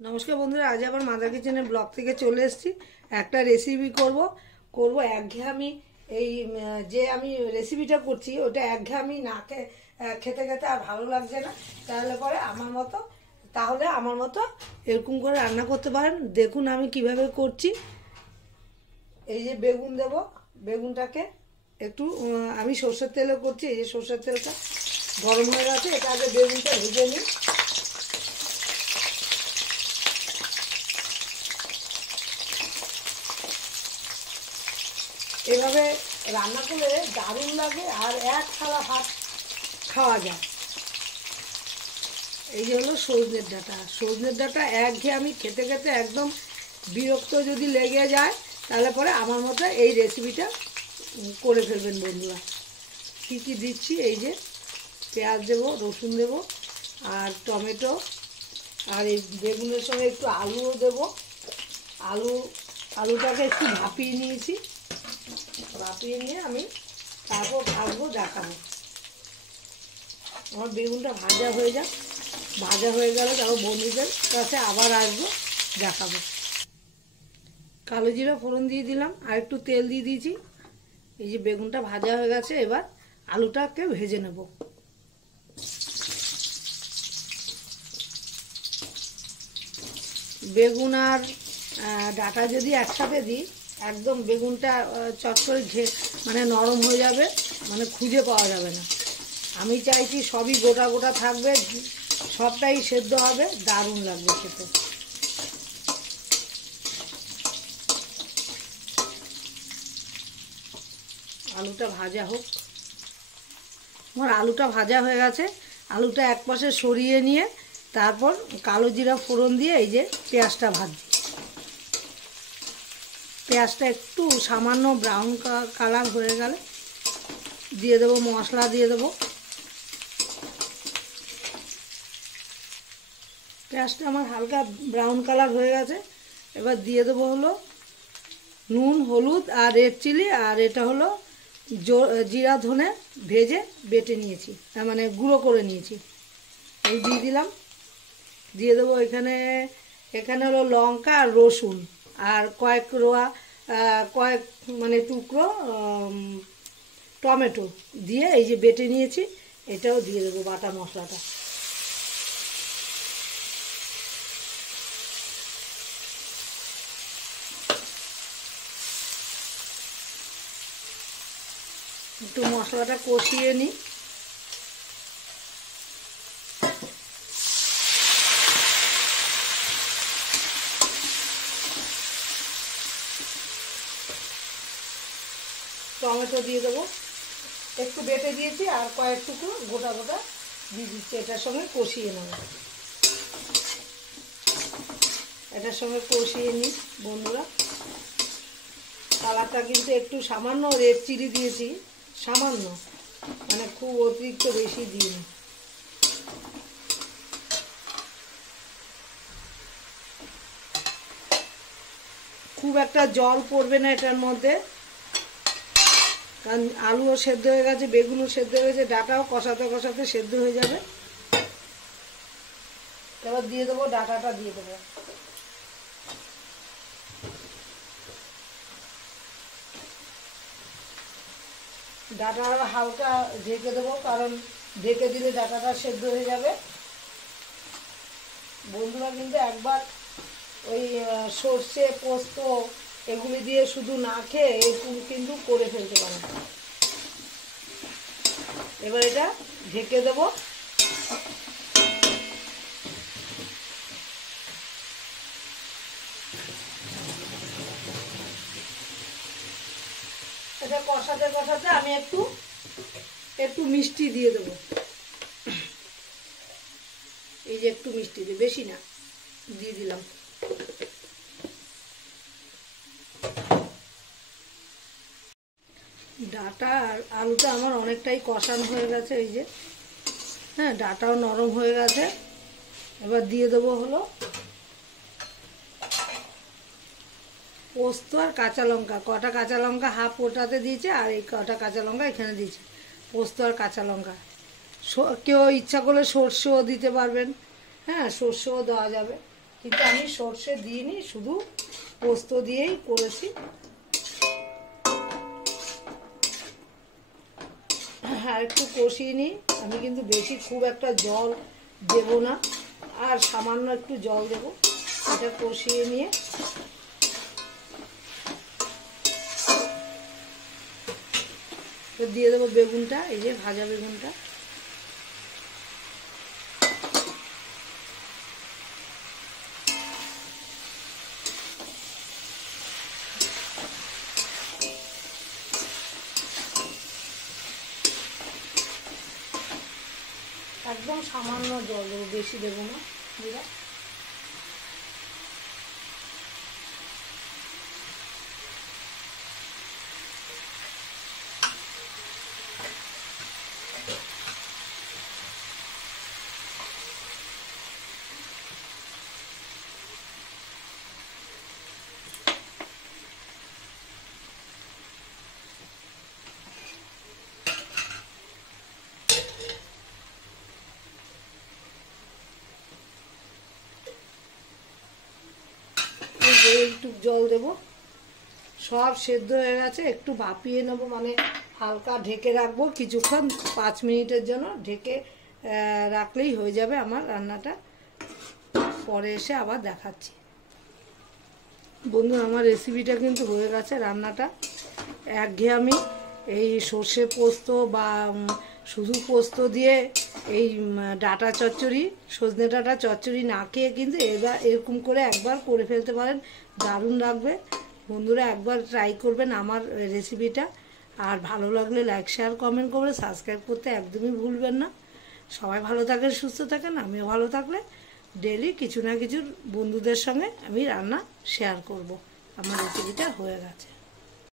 নমস্কার বন্ধুরা, আজ আবার মাদার কিচেনের ব্লগ থেকে চলে এসেছি। একটা রেসিপি করব একঘেয়েমি। এই যে আমি রেসিপিটা করছি ওটা একঘেয়েমি না খেতে খেতে আর ভালো লাগছে না। তাহলে আমার মতো এরকম করে রান্না করতে পারেন। দেখুন আমি কিভাবে করছি। এই যে বেগুন দেব, বেগুনটাকে একটু আমি সরষের তেলে করছি। এই যে সরষের তেলটা গরম হয়ে গেছে, এটা আগে বেগুনটা ভেজে নিই। এভাবে রান্না করলে দারুণ লাগে আর এক থালা ভাত খাওয়া যায়। এই যে হলো সজনের ডাঁটা একঘেয়েমি খেতে খেতে একদম বিরক্ত যদি লেগে যায়, তাহলে পরে আমার মতো এই রেসিপিটা করে ফেলবেন বন্ধুরা। কী কী দিচ্ছি, এই যে পেঁয়াজ দেবো, রসুন দেবো আর টমেটো, আর এই বেগুনের সঙ্গে একটু আলুও দেবো। আলুটাকে একটু ভাপিয়ে নিয়েছি, ভাপিয়ে নিয়ে আমি তারপর ভাজবো, দেখাবো। আমার বেগুনটা ভাজা হয়ে যাক, ভাজা হয়ে গেলে তারপর বন্ধুদের কাছে আবার আসবো, দেখাবো। কালো জিরা ফোড়ন দিয়ে দিলাম আর একটু তেল দিয়ে দিয়েছি। এই যে বেগুনটা ভাজা হয়ে গেছে, এবার আলুটাকে ভেজে নেব। বেগুন আর ডাঁটা যদি একসাথে দিই, একদম বেগুনটা চট করে মানে নরম হয়ে যাবে, মানে খুঁজে পাওয়া যাবে না। আমি চাইছি সবই গোটা গোটা থাকবে, সবটাই সেদ্ধ হবে, দারুণ লাগবে খেতে। আলুটা ভাজা হোক। আমার আলুটা ভাজা হয়ে গেছে, আলুটা এক পাশে সরিয়ে নিয়ে তারপর কালো জিরা ফোড়ন দিয়ে এই যে পেঁয়াজটা ভাজছি। পেঁয়াজটা একটু সামান্য ব্রাউন কালার হয়ে গেলে দিয়ে দেবো মশলা, দিয়ে দেবো। পেঁয়াজটা আমার হালকা ব্রাউন কালার হয়ে গেছে, এবার দিয়ে দেবো হলো নুন, হলুদ আর রেড চিলি, আর এটা হলো জিরা ধনে ভেজে বেটে নিয়েছি, মানে গুঁড়ো করে নিয়েছি, এই দিয়ে দিলাম। দিয়ে দেবো এখানে হলো লঙ্কা আর রসুন আর কয়েক মানে টুকরো টমেটো দিয়ে এই যে বেটে নিয়েছি, এটাও দিয়ে দেবো, বাটা মশলাটা। একটু মশলাটা কষিয়ে নিই। টমেটো দিয়ে দেবো, একটু বেটে দিয়েছি আর কয়েক টুকরো গোটা গোটা দিয়ে দিচ্ছি। এটার সঙ্গে কষিয়ে নেব, এটার সঙ্গে কষিয়ে নিই বন্ধুরা। কালারটা কিন্তু একটু সামান্য রেড চিলি দিয়েছি, সামান্য, মানে খুব অতিরিক্ত বেশি দিইনি। খুব একটা জল পড়বে না এটার মধ্যে, কারণ আলুও সেদ্ধ হয়ে গেছে, বেগুনও সেদ্ধ হয়ে গেছে, ডাঁটাও কষাতে কষাতে সেদ্ধ হয়ে যাবে। এবার দিয়ে দেবো ডাঁটাটা, দিয়ে দেবো। ডাঁটা হালকা ঢেকে দেবো, কারণ ঢেকে দিলে ডাঁটাটা সেদ্ধ হয়ে যাবে। বন্ধুরা কিন্তু একবার ওই সর্ষে পোস্ত এগুলি দিয়ে শুধু না খেয়ে এরকম কিন্তু করে ফেলতে পারেন। এবার এটা ঢেকে দেবো। এটা কষাতে কষাতে আমি একটু মিষ্টি দিয়ে দেবো। এই যে একটু মিষ্টি দিয়ে, বেশি না, দিয়ে দিলাম। ডাঁটা আর আলুটা আমার অনেকটাই কষানো হয়ে গেছে, এই যে, হ্যাঁ, ডাঁটাও নরম হয়ে গেছে। এবার দিয়ে দেবো হলো পোস্ত আর কাঁচা লঙ্কা। কটা কাঁচা লঙ্কা হাফ ওটাতে দিয়েছে আর এই কটা কাঁচা লঙ্কা এখানে দিয়েছে। পোস্ত আর কাঁচা লঙ্কা, কেউ ইচ্ছা করলে সর্ষেও দিতে পারবেন, হ্যাঁ, সর্ষেও দেওয়া যাবে, কিন্তু আমি সর্ষে দিইনি, শুধু পোস্ত দিয়েই করেছি। আর একটু কষিয়ে নিই। আমি কিন্তু বেশি খুব একটা জল দেব না, আর সামান্য একটু জল দেব। এটা কষিয়ে নিয়ে দিয়ে দেবো বেগুনটা, এই যে ভাজা বেগুনটা। একদম সামান্য জল দেবো, বেশি দেবো না জিরা। একটু জল দেব। সব সেদ্ধ হয়ে গেছে, একটু ভাপিয়ে নেবো, মানে হালকা ঢেকে রাখবো কিছুক্ষণ, 5 মিনিটের জন্য ঢেকে রাখলেই হয়ে যাবে আমার রান্নাটা। পরে এসে আবার দেখাচ্ছি। বন্ধু, আমার রেসিপিটা কিন্তু হয়ে গেছে। রান্নাটা একঘেয়েমি, এই সর্ষে পোস্ত বা শুধু পোস্ত দিয়ে এই ডাঁটা চচ্চড়ি, সজনে ডাঁটা চচ্চড়ি না খেয়ে কিন্তু এবার এরকম করে একবার করে ফেলতে পারেন, দারুণ লাগবে। বন্ধুরা একবার ট্রাই করবেন আমার রেসিপিটা। আর ভালো লাগলে লাইক, শেয়ার, কমেন্ট করবে, সাবস্ক্রাইব করতে একদমই ভুলবেন না। সবাই ভালো থাকেন, সুস্থ থাকেন, আমিও ভালো থাকলে ডেলি কিছু না কিছু বন্ধুদের সঙ্গে আমি রান্না শেয়ার করব। আমার রেসিপিটা হয়ে গেছে।